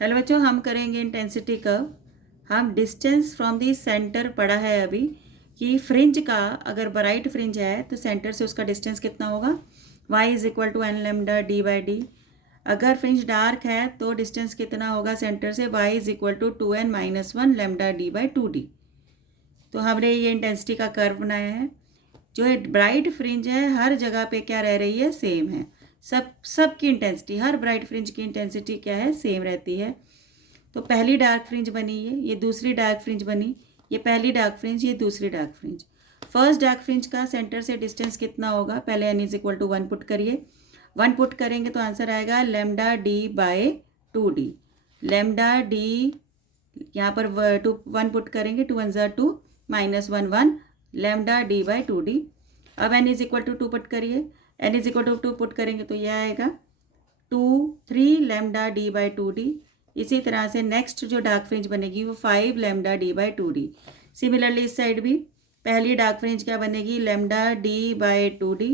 Hello बच्चों, हम करेंगे इंटेंसिटी कर्व। हम डिस्टेंस फ्रॉम दी सेंटर पढ़ा है अभी कि फ्रिंज का अगर ब्राइट फ्रिंज है तो सेंटर से उसका डिस्टेंस कितना होगा, y is equal to n lambda d by d. अगर फ्रिंज डार्क है तो डिस्टेंस कितना होगा सेंटर से, y is equal to 2n-1 lambda d by 2d। तो हमने ये इंटेंसिटी का कर्व बनाया है। जो ब्राइट फ्रिंज है हर जगह पे क्या रह रही है, सेम है। सब की इंटेंसिटी, हर ब्राइट फ्रिंज की इंटेंसिटी क्या है, सेम रहती है। तो पहली डार्क फ्रिंज बनी ये दूसरी डार्क फ्रिंज बनी, ये पहली डार्क फ्रिंज, ये दूसरी dark fringe. First dark fringe का सेंटर से डिस्टेंस कितना होगा, पहले n is equal to 1 put करिए। 1 पुट करेंगे तो आंसर आएगा lambda d by 2d। Lambda d यहाँ पर 1 पुट करेंगे, 2 1 ज़ा 2 -1 1 लेमडा डी बाई 2d। अब N is equal to 2 put करिए, N is equal to 2 put करेंगे तो यह आएगा 2 3 लेमडा डी बाई 2d। इसी तरह से नेक्स्ट जो डार्क फ्रिंज बनेगी वो 5 lambda d by 2d। Similarly इस साइड भी पहली डार्क फ्रिंज क्या बनेगी, लेमडा डी बाई 2d।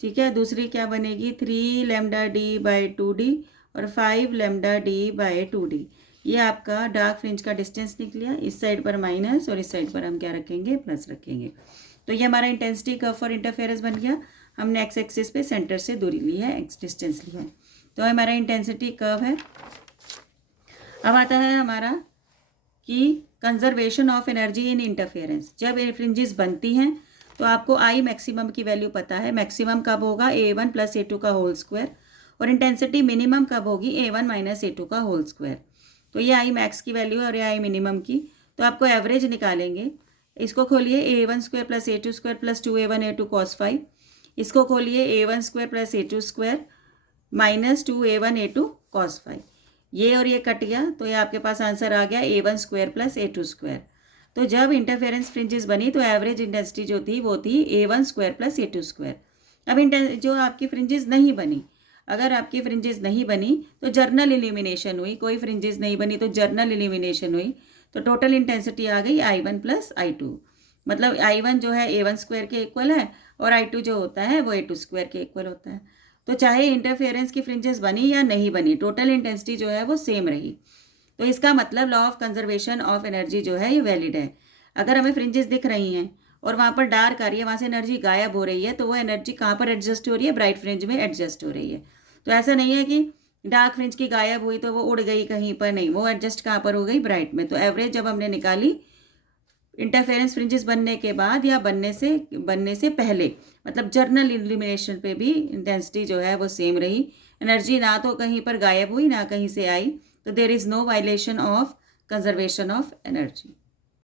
ठीक है, दूसरी क्या बनेगी, 3 लेमडा डी बाई 2d और 5 लेमडा डी बाई 2d। ये आपका डार्क फ्रिंज का डिस्टेंस निकला। इस साइड पर माइनस और इस साइड पर हम क्या रखेंगे, प्लस रखेंगे। तो ये हमारा इंटेंसिटी कर्व फॉर इंटरफेरेंस बन गया। हमने एक्स एक्सिस पे सेंटर से दूरी ली है, एक्स डिस्टेंस लिया है, तो हमारा इंटेंसिटी कर्व है। अब आता है हमारा कि conservation of energy in interference. जब फ्रिंजेस बनती हैं तो आपको आई मैक्सिमम की वैल्यू पता है। मैक्सिमम कब होगा, a1 प्लस a2 का होल स्क्वायर, और इंटेंसिटी मिनिमम कब होगी, a1 माइनस a2 का होल स्क्वायर। तो ये आई मैक्स की वैल्यू है और ये आई मिनिमम की। तो आपको एवरेज निकालेंगे। इसको खोलिए, a1 square plus a2 square plus 2a1 a2 cos 5। इसको खोलिए, a1 square plus a2 square minus 2a1 a2 cos 5। ये और ये कट गया तो ये आपके पास आंसर आ गया a1 square plus a2 square. तो जब इंटरफेरेंस फ्रिंजेस बनी तो एवरेज इंटेंसिटी जो थी वो थी a1 square plus a2 square. अब जो आपकी फ्रिंजेस नहीं बनी, अगर आपकी फ्रिंजेस नहीं बनी तो जर्नल एलिमिनेशन हुई। कोई फ्रिंजेस नहीं बनी तो जर्नल एलिमिनेशन हुई, तो टोटल इंटेंसिटी आ गई i1 प्लस i2। मतलब i1 जो है a1 स्क्वायर के इक्वल है और i2 जो होता है वो a2 स्क्वायर के इक्वल होता है। तो चाहे इंटरफेरेंस की फ्रिंजेस बनी या नहीं बनी, टोटल इंटेंसिटी जो है वो सेम रही। तो इसका मतलब law of conservation of energy जो है ये वैलिड है। अगर हमें फ्रिंजेस दिख रही हैं और वहाँ पर डार्क आ रही है, वहाँ से एनर्जी गायब हो रही है, तो वो एनर्जी कहाँ पर एडजस्ट हो रही है, ब्राइट फ्रिंज में एडजस्ट हो रही है। तो ऐसा नहीं है कि डार्क फ्रिंज की गायब हुई तो वो उड़ गई कहीं पर, नहीं, वो एडजस्ट कहाँ पर हो गई, ब्राइट में। तो एवरेज जब हमने निकाली इंटरफेरेंस फ्रिंजेस बनने के बाद या बनने से पहले, मतलब जर्नल इल्यूमिनेशन पे भी इंटेंसिटी जो है वो सेम रही। एनर्जी ना तो कहीं पर गायब हुई ना कहीं से आई। तो there is no violation of conservation of energy.